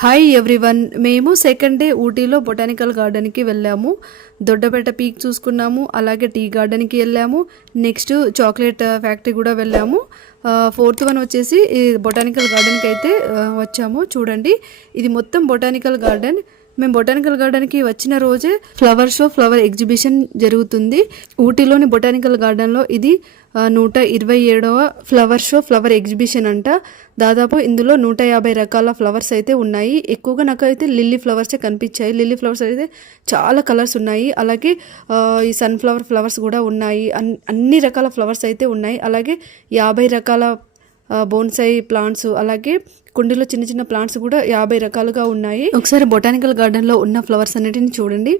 Hi everyone, మేము second day ఊటీలో botanical గార్డెన్కి వెళ్ళాము. దొడ్డపేట పీక్ చూసుకున్నాము, అలాగే టీ గార్డెన్కి వెళ్ళాము. నెక్స్ట్ చాక్లెట్ ఫ్యాక్టరీ కూడా వెళ్ళాము. ఫోర్త్ వన్ వచ్చేసి ఈ బొటానికల్ గార్డెన్కి అయితే వచ్చాము. చూడండి, ఇది మొత్తం బొటానికల్ గార్డెన్. మేము బొటానికల్ గార్డెన్కి వచ్చిన రోజే ఫ్లవర్ షో, ఫ్లవర్ ఎగ్జిబిషన్ జరుగుతుంది. ఊటీలోని బొటానికల్ గార్డెన్లో ఇది 127వ ఫ్లవర్ షో, ఫ్లవర్ ఎగ్జిబిషన్ అంట. దాదాపు ఇందులో 150 రకాల ఫ్లవర్స్ అయితే ఉన్నాయి. ఎక్కువగా నాకు అయితే లిల్లీ ఫ్లవర్సే కనిపించాయి. లిల్లీ ఫ్లవర్స్ అయితే చాలా కలర్స్ ఉన్నాయి. అలాగే ఈ సన్ఫ్లవర్ ఫ్లవర్స్ కూడా ఉన్నాయి. అన్ని రకాల ఫ్లవర్స్ అయితే ఉన్నాయి. అలాగే 50 రకాల బోన్సాయి ప్లాంట్స్, అలాగే కుండీలో చిన్న చిన్న ప్లాంట్స్ కూడా 50 రకాలుగా ఉన్నాయి. ఒకసారి బొటానికల్ గార్డెన్లో ఉన్న ఫ్లవర్స్ అన్నిటిని చూడండి.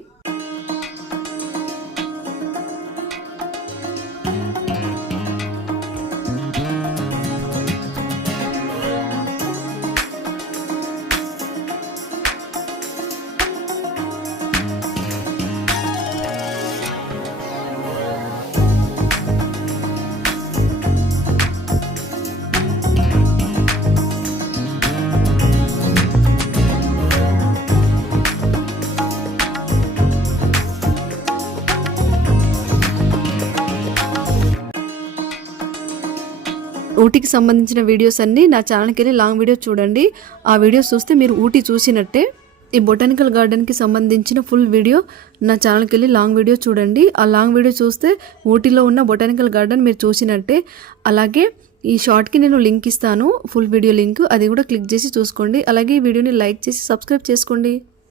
ఊటీకి సంబంధించిన వీడియోస్ అన్నీ నా ఛానల్కి వెళ్ళి లాంగ్ వీడియో చూడండి. ఆ వీడియోస్ చూస్తే మీరు ఊటీ చూసినట్టే. ఈ బొటానికల్ గార్డెన్కి సంబంధించిన ఫుల్ వీడియో నా ఛానల్కి వెళ్ళి లాంగ్ వీడియో చూడండి. ఆ లాంగ్ వీడియో చూస్తే ఊటీలో ఉన్న బొటానికల్ గార్డెన్ మీరు చూసినట్టే. అలాగే ఈ షార్ట్కి నేను లింక్ ఇస్తాను, ఫుల్ వీడియో లింక్, అది కూడా క్లిక్ చేసి చూసుకోండి. అలాగే ఈ వీడియోని లైక్ చేసి సబ్స్క్రైబ్ చేసుకోండి.